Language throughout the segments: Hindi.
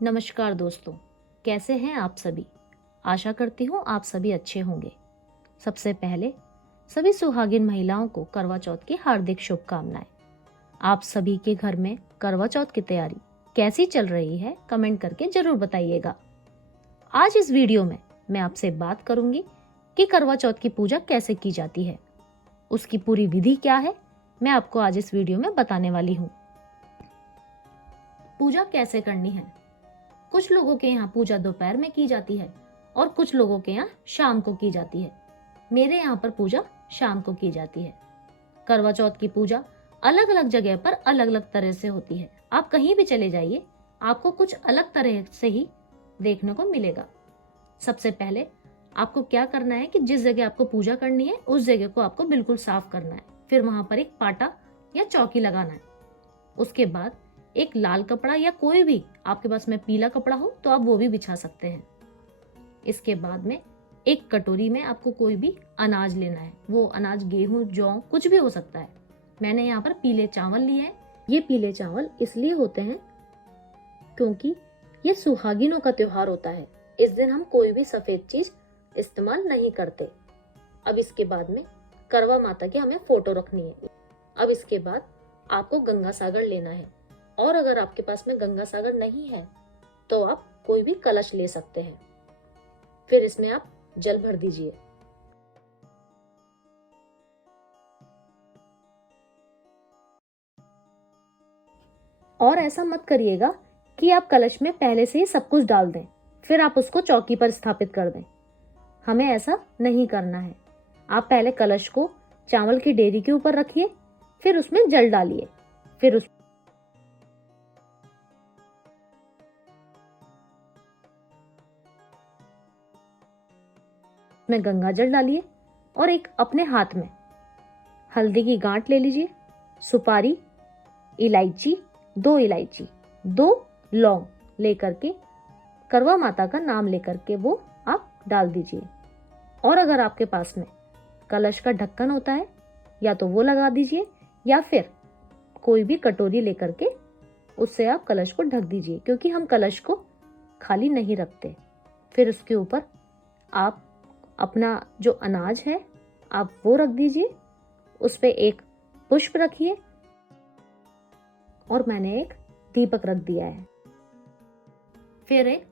नमस्कार दोस्तों, कैसे हैं आप सभी। आशा करती हूँ आप सभी अच्छे होंगे। सबसे पहले सभी सुहागिन महिलाओं को करवा चौथ की हार्दिक शुभकामनाएं। आप सभी के घर में करवा चौथ की तैयारी कैसी चल रही है, कमेंट करके जरूर बताइएगा। आज इस वीडियो में मैं आपसे बात करूंगी कि करवा चौथ की पूजा कैसे की जाती है, उसकी पूरी विधि क्या है, मैं आपको आज इस वीडियो में बताने वाली हूँ। पूजा कैसे करनी है। कुछ लोगों के यहाँ पूजा दोपहर में की जाती है और कुछ लोगों के यहाँ शाम को की जाती है। मेरे यहाँ पर पूजा शाम को की जाती है। करवा चौथ की पूजा अलग अलग जगह पर अलग अलग तरह से होती है। आप कहीं भी चले जाइए, आपको कुछ अलग तरह से ही देखने को मिलेगा। सबसे पहले आपको क्या करना है कि जिस जगह आपको पूजा करनी है उस जगह को आपको बिल्कुल साफ करना है। फिर वहां पर एक पाटा या चौकी लगाना है। उसके बाद एक लाल कपड़ा या कोई भी आपके पास में पीला कपड़ा हो तो आप वो भी बिछा सकते हैं। इसके बाद में एक कटोरी में आपको कोई भी अनाज लेना है। वो अनाज गेहूं, जौ कुछ भी हो सकता है। मैंने यहाँ पर पीले चावल लिए हैं। ये पीले चावल इसलिए होते हैं क्योंकि ये सुहागिनों का त्योहार होता है। इस दिन हम कोई भी सफेद चीज इस्तेमाल नहीं करते। अब इसके बाद में करवा माता की हमें फोटो रखनी है। अब इसके बाद आपको गंगा सागर लेना है, और अगर आपके पास में गंगा सागर नहीं है तो आप कोई भी कलश ले सकते हैं। फिर इसमें आप जल भर दीजिए। और ऐसा मत करिएगा कि आप कलश में पहले से ही सब कुछ डाल दें, फिर आप उसको चौकी पर स्थापित कर दें। हमें ऐसा नहीं करना है। आप पहले कलश को चावल की डेरी के ऊपर रखिए, फिर उसमें जल डालिए, फिर उसमें गंगा जल डालिए और एक अपने हाथ में हल्दी की गांठ ले लीजिए, सुपारी, इलायची, 2 इलायची, 2 लौंग लेकर के करवा माता का नाम लेकर के वो आप डाल दीजिए। और अगर आपके पास में कलश का ढक्कन होता है या तो वो लगा दीजिए, या फिर कोई भी कटोरी लेकर के उससे आप कलश को ढक दीजिए, क्योंकि हम कलश को खाली नहीं रखते। फिर उसके ऊपर आप अपना जो अनाज है आप वो रख दीजिए, उस पे एक पुष्प रखिए, और मैंने एक दीपक रख दिया है। फिर एक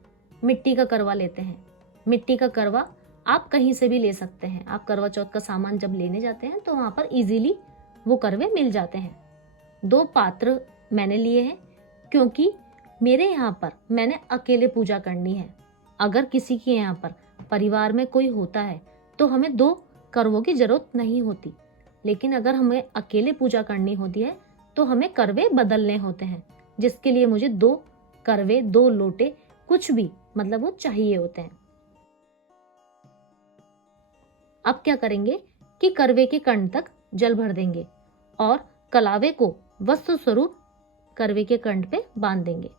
मिट्टी का करवा लेते हैं। मिट्टी का करवा आप कहीं से भी ले सकते हैं। आप करवा चौथ का सामान जब लेने जाते हैं तो वहां पर इजीली वो करवे मिल जाते हैं। 2 पात्र मैंने लिए हैं क्योंकि मेरे यहाँ पर मैंने अकेले पूजा करनी है। अगर किसी के यहाँ पर परिवार में कोई होता है तो हमें 2 करवों की जरूरत नहीं होती, लेकिन अगर हमें अकेले पूजा करनी होती है तो हमें करवे बदलने होते हैं, जिसके लिए मुझे 2 करवे, 2 लोटे, कुछ भी मतलब वो चाहिए होते हैं। अब क्या करेंगे कि करवे के कंठ तक जल भर देंगे और कलावे को वस्तु स्वरूप करवे के कंठ पे बांध देंगे।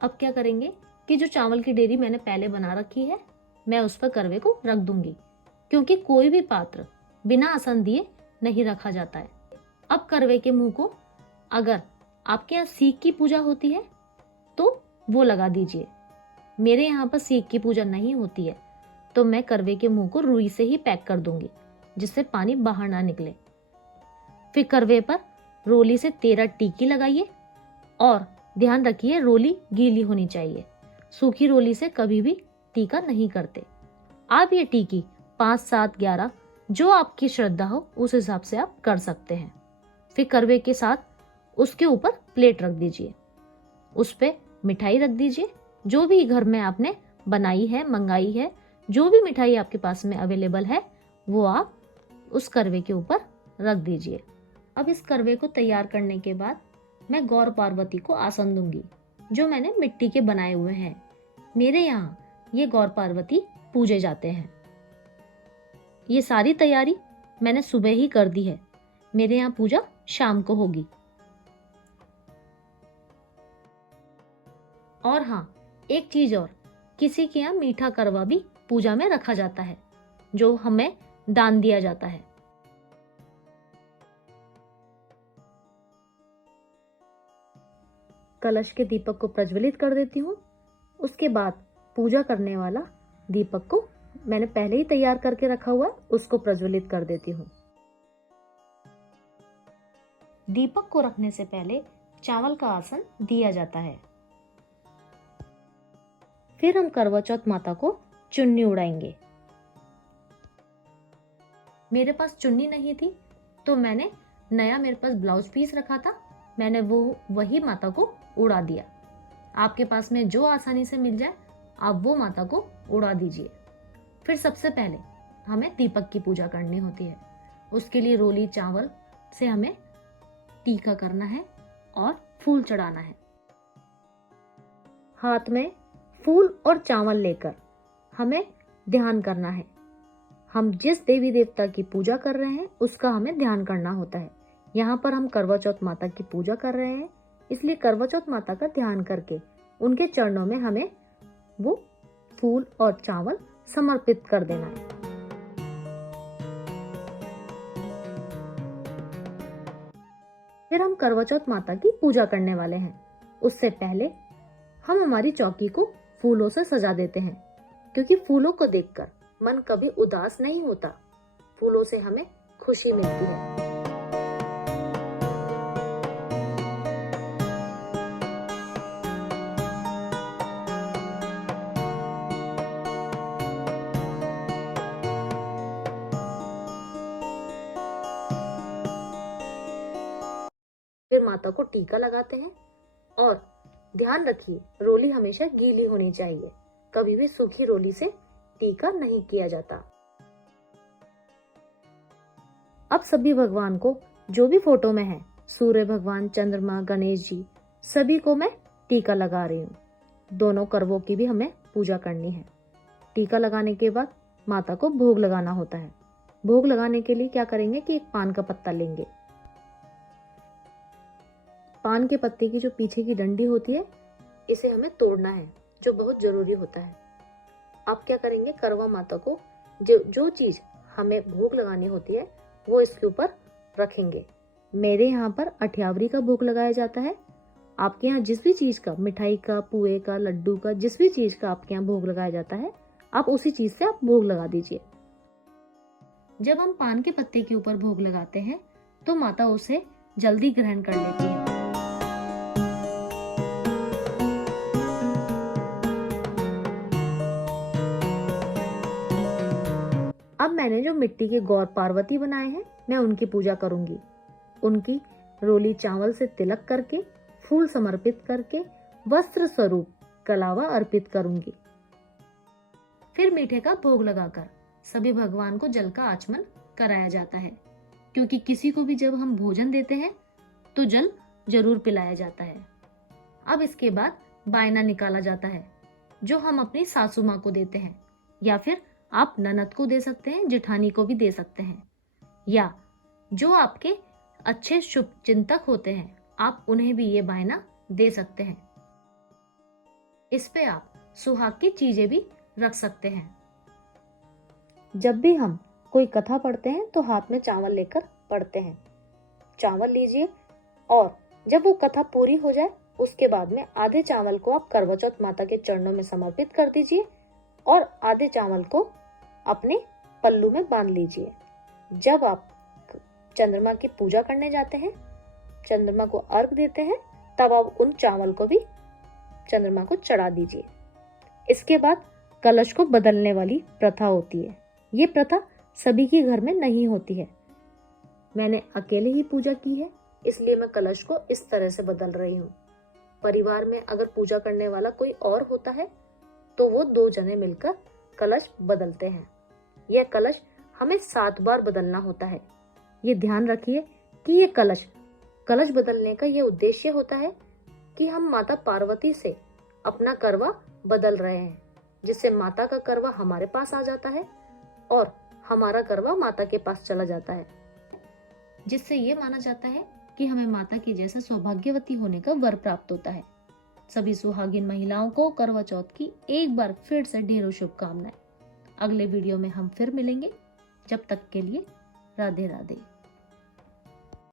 अब क्या करेंगे कि जो चावल की डेरी मैंने पहले बना रखी है, मैं उस पर करवे को रख दूंगी, क्योंकि कोई भी पात्र बिना आसन दिए नहीं रखा जाता है। अब करवे के मुंह को, अगर आपके यहाँ सीख की पूजा होती है तो वो लगा दीजिए। मेरे यहाँ पर सीख की पूजा नहीं होती है तो मैं करवे के मुंह को रुई से ही पैक कर दूंगी, जिससे पानी बाहर ना निकले। फिर करवे पर रोली से 13 टीकी लगाइए, और ध्यान रखिए रोली गीली होनी चाहिए। सूखी रोली से कभी भी टीका नहीं करते। आप ये टीकी 5, 7, 11 जो आपकी श्रद्धा हो उस हिसाब से आप कर सकते हैं। फिर करवे के साथ उसके ऊपर प्लेट रख दीजिए, उस पे मिठाई रख दीजिए, जो भी घर में आपने बनाई है, मंगाई है, जो भी मिठाई आपके पास में अवेलेबल है वो आप उस करवे के ऊपर रख दीजिए। अब इस करवे को तैयार करने के बाद मैं गौर पार्वती को आसन दूंगी, जो मैंने मिट्टी के बनाए हुए हैं। मेरे यहाँ ये गौर पार्वती पूजे जाते हैं। ये सारी तैयारी मैंने सुबह ही कर दी है। मेरे यहाँ पूजा शाम को होगी। और हाँ, एक चीज और, किसी के यहाँ मीठा करवा भी पूजा में रखा जाता है, जो हमें दान दिया जाता है। कलश के दीपक को प्रज्वलित कर देती हूँ। उसके बाद पूजा करने वाला दीपक को मैंने पहले ही तैयार करके रखा हुआ है, उसको प्रज्वलित कर देती हूँ। दीपक को रखने से पहले चावल का आसन दिया जाता है। फिर हम करवा चौथ माता को चुन्नी उड़ाएंगे। मेरे पास चुन्नी नहीं थी तो मैंने मेरे पास ब्लाउज पीस रखा था, मैंने वही माता को उड़ा दिया। आपके पास में जो आसानी से मिल जाए आप वो माता को उड़ा दीजिए। फिर सबसे पहले हमें दीपक की पूजा करनी होती है। उसके लिए रोली चावल से हमें टीका करना है और फूल चढ़ाना है। हाथ में फूल और चावल लेकर हमें ध्यान करना है। हम जिस देवी देवता की पूजा कर रहे हैं उसका हमें ध्यान करना होता है। यहाँ पर हम करवा चौथ माता की पूजा कर रहे हैं, इसलिए करवा चौथ माता का ध्यान करके उनके चरणों में हमें वो फूल और चावल समर्पित कर देना है। फिर हम करवा चौथ माता की पूजा करने वाले हैं। उससे पहले हम हमारी चौकी को फूलों से सजा देते हैं, क्योंकि फूलों को देखकर मन कभी उदास नहीं होता। फूलों से हमें खुशी मिलती है। फिर माता को टीका लगाते हैं और ध्यान रखिए रोली हमेशा गीली होनी चाहिए, कभी भी सूखी रोली से टीका नहीं किया जाता। अब सभी भगवान को जो भी फोटो में है, सूर्य भगवान, चंद्रमा, गणेश जी, सभी को मैं टीका लगा रही हूँ। दोनों करवों की भी हमें पूजा करनी है। टीका लगाने के बाद माता को भोग लगाना होता है। भोग लगाने के लिए क्या करेंगे कि एक पान का पत्ता लेंगे। पान के पत्ते की जो पीछे की डंडी होती है इसे हमें तोड़ना है, जो बहुत जरूरी होता है। आप क्या करेंगे, करवा माता को जो चीज हमें भोग लगानी होती है वो इसके ऊपर रखेंगे। मेरे यहाँ पर अठयावरी का भोग लगाया जाता है। आपके यहाँ जिस भी चीज का, मिठाई का, पुए का, लड्डू का, जिस भी चीज का आपके यहाँ भोग लगाया जाता है आप उसी चीज से आप भोग लगा दीजिए। जब हम पान के पत्ते के ऊपर भोग लगाते हैं तो माता उसे जल्दी ग्रहण कर लेती है। अब मैंने जो मिट्टी के गौर पार्वती बनाए हैं मैं उनकी पूजा करूंगी। उनकी रोली चावल से तिलक करके, फूल समर्पित करके, वस्त्र स्वरूप कलावा अर्पित करूंगी। फिर मीठे का भोग लगाकर सभी भगवान को जल का आचमन कराया जाता है, क्योंकि किसी को भी जब हम भोजन देते हैं तो जल जरूर पिलाया जाता है। अब इसके बाद बायना निकाला जाता है, जो हम अपनी सासू माँ को देते हैं, या फिर आप ननद को दे सकते हैं, जेठानी को भी दे सकते हैं, या जो आपके अच्छे शुभ चिंतक होते हैं आप उन्हें भी ये बायना दे सकते हैं। इस पे आप सुहाग की चीजें भी रख सकते हैं। जब भी हम कोई कथा पढ़ते हैं तो हाथ में चावल लेकर पढ़ते हैं। चावल लीजिए और जब वो कथा पूरी हो जाए उसके बाद में आधे चावल को आप करवा चौथ माता के चरणों में समर्पित कर दीजिए और आधे चावल को अपने पल्लू में बांध लीजिए। जब आप चंद्रमा की पूजा करने जाते हैं, चंद्रमा को अर्घ देते हैं, तब आप उन चावल को भी चंद्रमा को चढ़ा दीजिए। इसके बाद कलश को बदलने वाली प्रथा होती है। ये प्रथा सभी के घर में नहीं होती है। मैंने अकेले ही पूजा की है, इसलिए मैं कलश को इस तरह से बदल रही हूँ। परिवार में अगर पूजा करने वाला कोई और होता है तो वो 2 जने मिलकर कलश बदलते हैं। यह कलश हमें 7 बार बदलना होता है। ये ध्यान रखिए कि ये कलश बदलने का ये उद्देश्य होता है कि हम माता पार्वती से अपना करवा बदल रहे हैं, जिससे माता का करवा हमारे पास आ जाता है और हमारा करवा माता के पास चला जाता है, जिससे ये माना जाता है कि हमें माता के जैसा सौभाग्यवती होने का वर प्राप्त होता है। सभी सुहागिन महिलाओं को करवा चौथ की एक बार फिर से ढेरों शुभकामनाएं। अगले वीडियो में हम फिर मिलेंगे। जब तक के लिए राधे राधे।